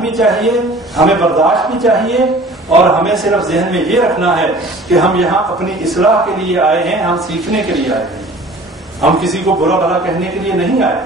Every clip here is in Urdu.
بھی چاہیے، ہمیں برداشت بھی چاہیے، اور ہمیں صرف ذہن میں یہ رکھنا ہے کہ ہم یہاں اپنی اصلاح کے لیے آئے ہیں، ہم سیکھنے کے لیے آئے ہیں، ہم کسی کو برا بھلا کہنے کے لیے نہیں آئے،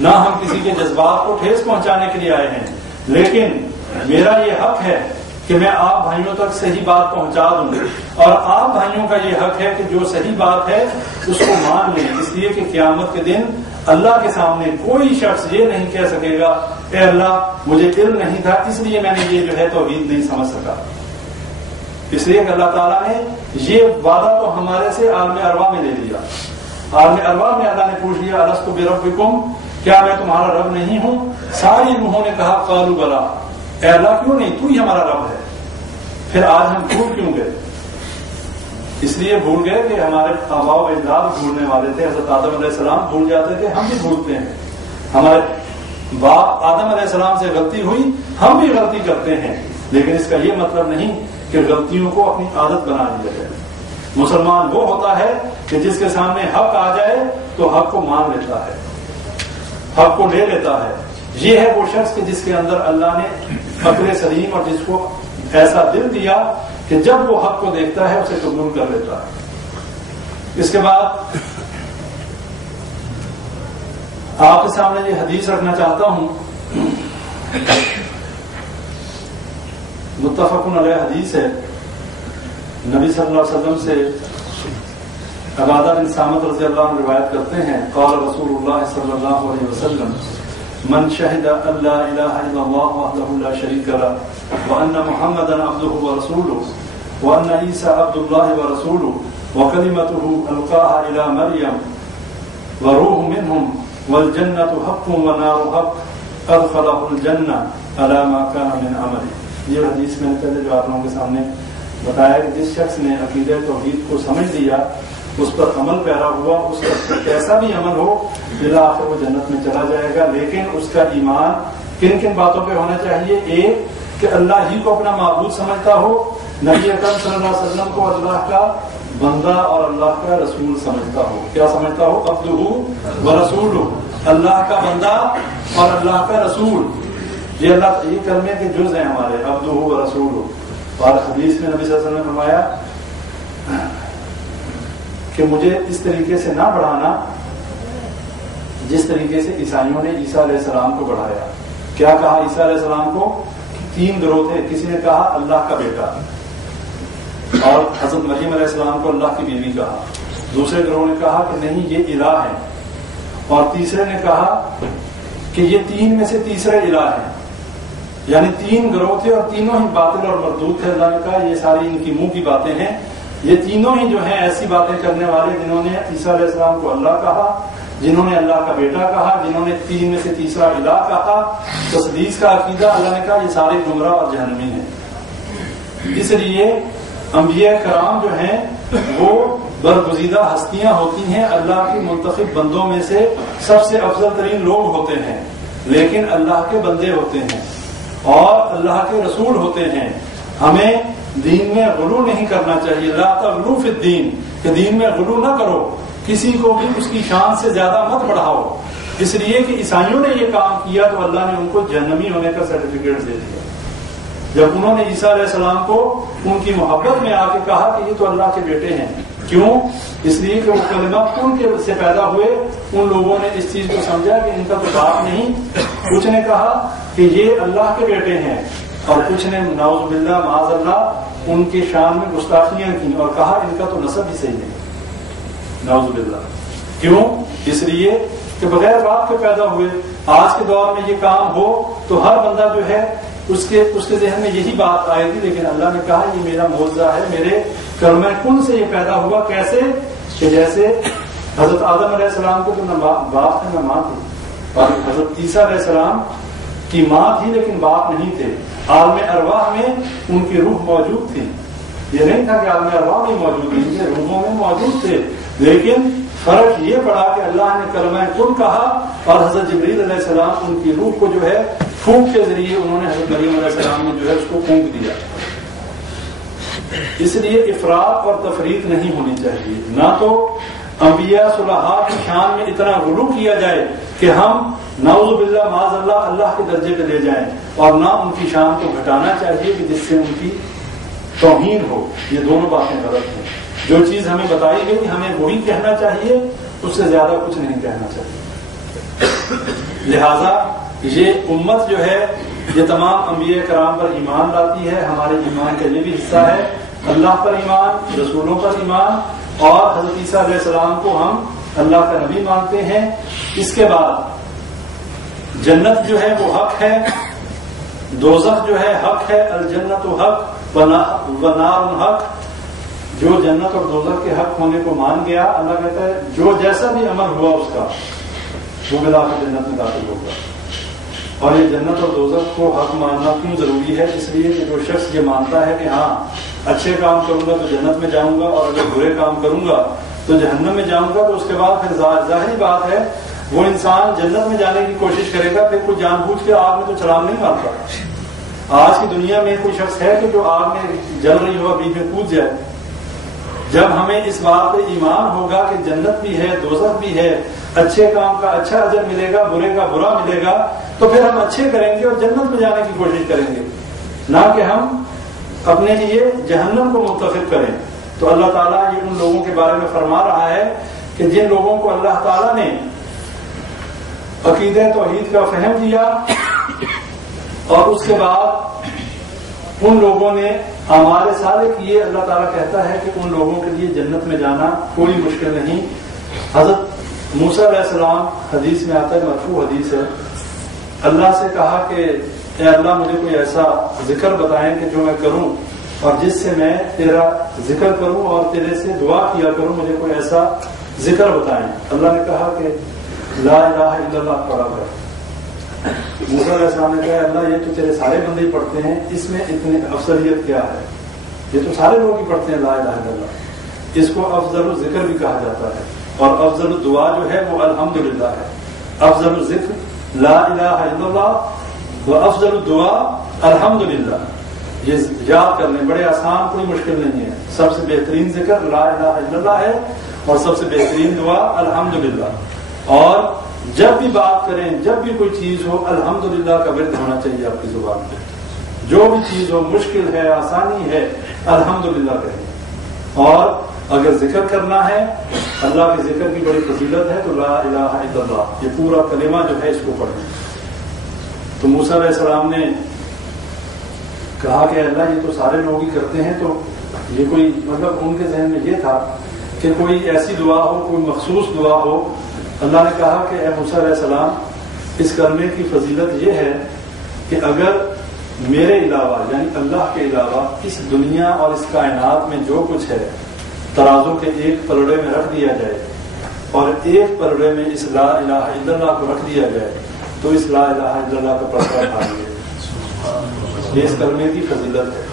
نہ ہم کسی کے جذبات کو ٹھیس پہنچانے کے لیے آئے ہیں، لیکن میرا یہ حق ہے کہ میں آپ بھائیوں تک صحیح بات پہنچا دوں، اور آپ بھائیوں کا یہ حق ہے کہ جو صحیح بات ہے اس کو مان لیں، اس لیے کہ قیامت کے دن اللہ کے سامنے کوئی شخص یہ نہیں کہہ سکے گا اے اللہ مجھے علم نہیں تھا اس لیے میں نے یہ جو ہے توحید نہیں سمجھ سکا، اس لیے کہ اللہ تعالیٰ نے یہ وعدہ تو ہمارے سے عالم ارواح میں لے لیا، عالم ارواح میں اللہ نے پوچھ لیا الست بربکم، کیا میں تمہارا رب نہیں ہوں؟ ساری روحوں نے کہا قالوا بلا، اے اللہ کیوں نہیں، تو ہی ہمارا رب ہے۔ پھر آج ہم بھول کیوں گئے؟ اس لیے بھول گئے کہ ہمارے آباء و اجداد بھولنے والے تھے، حضرت آدم علیہ السلام بھول جاتے تھے، ہم بھی بھولتے ہیں، ہمارے باپ آدم علیہ السلام سے غلطی ہوئی، ہم بھی غلطی کرتے ہیں، لیکن اس کا یہ مطلب نہیں کہ غلطیوں کو اپنی عادت بنا لیا جائے۔ مسلمان وہ ہوتا ہے کہ جس کے سامنے حق آ جائے تو حق کو مان لیتا ہے، حق کو لے لیتا ہے، یہ ہے وہ شخص کہ جس کے اندر اللہ نے عقل سلیم اور جس کو ایسا دل دیا کہ جب وہ حق کو دیکھتا ہے اسے قبول کر لیتا ہے۔ اس کے بعد آپ کے سامنے یہ حدیث رکھنا چاہتا ہوں، متفق علیہ حدیث ہے، نبی صلی اللہ علیہ وسلم سے عبادہ بن صامت رضی اللہ عنہ روایت کرتے ہیں قال رسول اللہ صلی اللہ علیہ وسلم من شہد ان لا الہ الا اللہ وحدہ لا شریک لہ وان محمدا عبدہ ورسولہ وان عیسی عبد اللہ ورسولہ وکلمتہ القاها الی مریم وروح منہم والجنۃ حق والنار حق ادخلہ الجنہ علی ما کان من عملہ۔ یہ حدیث میں نے پہلے جو آپ لوگوں کے سامنے بتایا کہ جس شخص نے عقیدہ توحید کو سمجھ لیا، اس پر عمل پیرا ہوا، اس کا کیسا بھی عمل ہو بالآخر وہ جنت میں چلا جائے گا، لیکن اس کا ایمان کن کن باتوں پہ ہونا چاہیے؟ ایک کہ اللہ ہی کو اپنا معبود سمجھتا ہو، نبی اکرم صلی اللہ علیہ وسلم کو اللہ کا بندہ اور اللہ کا رسول سمجھتا ہو، کیا سمجھتا ہو؟ عبدہ ورسولہ، اللہ کا بندہ اور اللہ کا رسول، یہ اللہ یہ کلمے کے جز ہیں ہمارے، عبدہ ورسولہ۔ اور حدیث میں نبی صلی اللہ علیہ وسلم نے فرمایا کہ مجھے اس طریقے سے نہ بڑھانا جس طریقے سے عیسائیوں نے عیسیٰ علیہ السلام کو بڑھایا۔ کیا کہا عیسیٰ علیہ السلام کو؟ تین گروہ تھے، کسی نے کہا اللہ کا بیٹا، اور حضرت مریم علیہ السلام کو اللہ کی بیوی کہا، دوسرے گروہ نے کہا کہ نہیں یہ الہ ہے، اور تیسرے نے کہا کہ یہ تین میں سے تیسرے الہ ہیں، یعنی تین گروہ تھے اور تینوں ہی باطل اور مردود تھے۔ اللہ نے کہا یہ ساری ان کی منہ کی باتیں ہیں، یہ تینوں ہی جو ہیں ایسی باتیں کرنے والے جنہوں نے عیسیٰ علیہ السلام کو اللہ کہا، جنہوں نے اللہ کا بیٹا کہا، جنہوں نے تین میں سے تیسرا الہ کہا، تثلیث کا عقیدہ، اللہ نے کہا یہ سارے گمراہ اور جہنمی ہیں۔ اس لیے انبیاء کرام جو ہیں وہ برگزیدہ ہستیاں ہوتی ہیں، اللہ کے منتخب بندوں میں سے سب سے افضل ترین لوگ ہوتے ہیں، لیکن اللہ کے بندے ہوتے ہیں اور اللہ کے رسول ہوتے ہیں۔ ہمیں دین میں غلو نہیں کرنا چاہیے، لا تغلو فی الدین، کہ دین میں غلو نہ کرو، کسی کو بھی اس کی شان سے زیادہ مت بڑھاؤ، اس لیے کہ عیسائیوں نے یہ کام کیا تو اللہ نے ان کو جہنمی ہونے کا سرٹیفکیٹ دے دیا۔ جب انہوں نے عیسیٰ علیہ السلام کو ان کی محبت میں آ کے کہا کہ یہ تو اللہ کے بیٹے ہیں، کیوں؟ اس لیے کہ وہ کلمہ ان کے سے پیدا ہوئے، ان لوگوں نے اس چیز کو سمجھا کہ ان کا تو باپ نہیں، کچھ نے کہا کہ یہ اللہ کے بیٹے ہیں، اور کچھ نے نعوذ باللہ معاذ اللہ ان کی شان میں گستاخیاں کی اور کہا ان کا تو نسب ہی صحیح نہیں، نعوذ باللہ۔ کیوں؟ اس لیے کہ بغیر باپ کے پیدا ہوئے۔ آج کے دور میں یہ کام ہو تو ہر بندہ جو ہے اس کے ذہن میں یہی بات آئے گی، لیکن اللہ نے کہا یہ میرا معجزہ ہے، میرے کلمہ کن سے یہ پیدا ہوا۔ کیسے؟ کہ جیسے حضرت آدم علیہ السلام کو تو نہ باپ تھے نہ ماں تھی، اور حضرت عیسیٰ علیہ السلام کی ماں تھی لیکن باپ نہیں تھے، عالم ارواح میں ان کی روح موجود تھی، یہ نہیں تھا کہ عالم ارواح میں موجود نہیں تھے، روحوں میں موجود تھے، لیکن فرق یہ پڑا کہ اللہ نے کلمہ کن کہا اور حضرت جبریل علیہ السلام ان کی روح کو جو ہے پھونک کے ذریعے انہوں نے حضرت مریم علیہ السلام نے جو ہے اس کو پھونک دیا۔ اس لیے افراط اور تفریط نہیں ہونی چاہیے، نہ تو انبیاء صلحاء کی شان میں اتنا غلو کیا جائے کہ ہم نعوذ باللہ معاذ اللہ اللہ کے درجے پہ لے جائیں، اور نہ ان کی شان کو گھٹانا چاہیے کہ جس سے ان کی توہین ہو. یہ دونوں باتیں غلط ہیں. جو چیز ہمیں بتائی گئی ہمیں وہی کہنا چاہیے, اس سے زیادہ کچھ نہیں کہنا چاہیے. لہذا یہ امت جو ہے یہ تمام انبیاء کرام پر ایمان لاتی ہے. ہمارے ایمان کا یہ بھی حصہ ہے اللہ پر ایمان, رسولوں پر ایمان, اور حضرت عیسیٰ علیہ السلام کو ہم اللہ کا نبی مانتے ہیں. اس کے بعد جنت جو ہے وہ حق ہے, دوزخ جو ہے حق ہے. الجنت حق ونار حق. جو جنت اور دوزخ کے حق ہونے کو مان گیا, اللہ کہتا ہے جو جیسا بھی عمل ہوا اس کا وہ ملا کے جنت میں داخل ہوگا. اور یہ جنت اور دوزخ کو حق ماننا کیوں ضروری ہے؟ اس لیے کہ جو شخص یہ مانتا ہے کہ ہاں اچھے کام کروں گا تو جنت میں جاؤں گا, اور اگر برے کام کروں گا تو جہنم میں جاؤں گا, تو اس کے بعد پھر ظاہری بات ہے وہ انسان جنت میں جانے کی کوشش کرے گا. پھر کوئی جان بوجھ کے آگ میں تو چھلانگ نہیں مارتا. آج کی دنیا میں کوئی شخص ہے کہ جو آگ میں جل رہی ہو بیچ میں کود جائے. جب ہمیں اس بات پہ ایمان ہوگا کہ جنت بھی ہے, دوزخ بھی ہے, اچھے کام کا اچھا اجر ملے گا, برے کا برا ملے گا, تو پھر ہم اچھے کریں گے اور جنت میں جانے کی کوشش کریں گے, نہ کہ ہم اپنے لیے جہنم کو منتخب کریں. تو اللہ تعالیٰ یہ ان لوگوں کے بارے میں فرما رہا ہے کہ جن لوگوں کو اللہ تعالیٰ نے عقیدہ توحید کا فہم دیا اور اس کے بعد ان لوگوں نے اعمال صالح کیے, اللہ تعالیٰ کہتا ہے کہ ان لوگوں کے لیے جنت میں جانا کوئی مشکل نہیں. حضرت موسیٰ علیہ السلام, حدیث میں آتا ہے, مرفوع حدیث ہے, اللہ سے کہا کہ اے اللہ مجھے کوئی ایسا ذکر بتائیں کہ جو میں کروں اور جس سے میں تیرا ذکر کروں اور تیرے سے دعا کیا کروں, مجھے کوئی ایسا ذکر بتائیں. اللہ نے کہا کہ لا الہ الا اللہ پڑھا کر. موسیٰ علیہ السلام نے کہا اللہ یہ تو تیرے سارے بندے ہی پڑھتے ہیں, اس میں اتنی افضلیت کیا ہے؟ یہ تو سارے لوگ ہی پڑھتے ہیں لا الہ الا اللہ. اس کو افضل الذکر بھی کہا جاتا ہے, اور افضل الدعا جو ہے وہ الحمدللہ ہے. افضل الذکر لا الہ الا اللہ و افضل الدعا الحمدللہ. یہ یاد کرنے بڑے آسان, کوئی مشکل نہیں ہے. سب سے بہترین ذکر لا الہ الا اللہ ہے اور سب سے بہترین دعا الحمدللہ. اور جب بھی بات کریں, جب بھی کوئی چیز ہو, الحمدللہ کا ورد ہونا چاہیے آپ کی زبان پہ. جو بھی چیز ہو, مشکل ہے, آسانی ہے, الحمدللہ کہیں. اور اگر ذکر کرنا ہے, اللہ کے ذکر کی بڑی فضیلت ہے, تو لا الہ الا اللہ یہ پورا کلمہ جو ہے اس کو پڑھیں. تو موسیٰ علیہ السلام نے کہا کہ اللہ یہ تو سارے لوگ ہی کرتے ہیں, تو یہ کوئی مطلب ان کے ذہن میں یہ تھا کہ کوئی ایسی دعا ہو, کوئی مخصوص دعا ہو. اللہ نے کہا کہ اے موسیٰ علیہ السلام اس کلمے کی فضیلت یہ ہے کہ اگر میرے علاوہ یعنی اللہ کے علاوہ اس دنیا اور اس کائنات میں جو کچھ ہے ترازو کے ایک پلڑے میں رکھ دیا جائے اور ایک پلڑے میں اس لا الہ الا اللہ کو رکھ دیا جائے, تو اس لا الہ الا اللہ کا پلڑا اٹھا لیے. یہ اس کلمے کی فضیلت ہے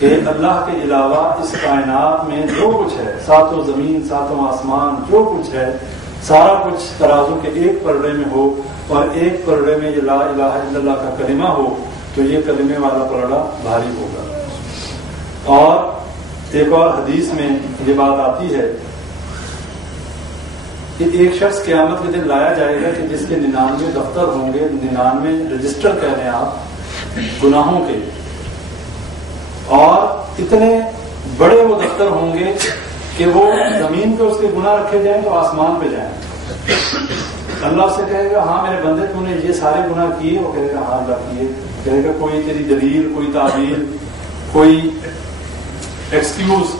کہ اللہ کے علاوہ اس کائنات میں جو کچھ ہے, ساتوں زمین ساتوں آسمان, جو کچھ ہے سارا کچھ ترازو کے ایک پلڑے میں ہو اور ایک پلڑے میں یہ لا الہ الا اللہ کا کلمہ ہو, تو یہ کلمے والا پلڑا بھاری ہوگا. اور ایک اور حدیث میں یہ بات آتی ہے کہ ایک شخص قیامت کے دن لایا جائے گا کہ جس کے 99 دفتر ہوں گے, 99 رجسٹر کہہ رہے ہیں آپ گناہوں کے, اور اتنے بڑے وہ دفتر ہوں گے کہ وہ زمین پہ اس کے گناہ رکھے جائیں تو آسمان پہ جائیں. اللہ سے کہے گا ہاں میرے بندے تو نے یہ سارے گناہ کیے, وہ کہے گا ہاں اللہ کیے. کہے گا کوئی تیری دلیل, کوئی تعبیر, کوئی ایکسکیوز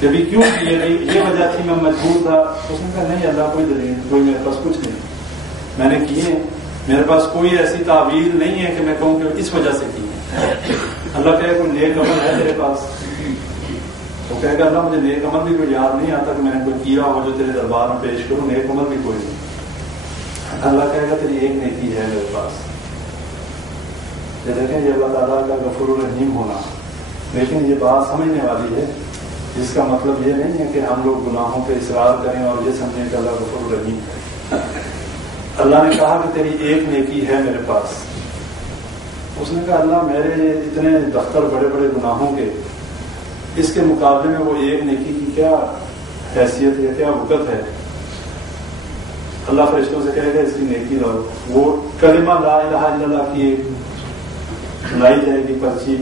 کہ بھی کیوں کیے, یہ وجہ تھی میں مجبور تھا. اس نے کہا نہیں اللہ کوئی دلیل, کوئی میرے پاس کچھ نہیں, میں نے کیے, میرے پاس کوئی ایسی تعبیر نہیں ہے کہ میں کہوں کہ اس وجہ سے کیے. اللہ کہے کوئی نیک عمل ہے تیرے پاس, وہ کہے گا اللہ مجھے نیک عمل بھی کوئی یاد نہیں آتا کہ میں نے کوئی کیا ہو جو تیرے دربار میں پیش کروں, نیک عمل بھی کوئی نہیں. اللہ کہے گا تیری ایک نیکی ہے میرے پاس. یہ دیکھیں یہ اللہ تعالیٰ کا غفور الرحیم ہونا, لیکن یہ بات سمجھنے والی ہے, جس کا مطلب یہ نہیں ہے کہ ہم لوگ گناہوں پہ اصرار کریں اور یہ سمجھیں کہ اللہ غفور الرحیم ہے. اللہ نے کہا کہ تیری ایک نیکی ہے میرے پاس. اس نے کہا اللہ میرے اتنے دفتر بڑے بڑے گناہوں کے, اس کے مقابلے میں وہ ایک نیکی کی کیا حیثیت ہے, کیا وقت ہے. اللہ فرشتوں سے کہے گا اس کی نیکی لاؤ. وہ کلمہ لا الہ الا اللہ کی ایک لائی جائے گی پرچی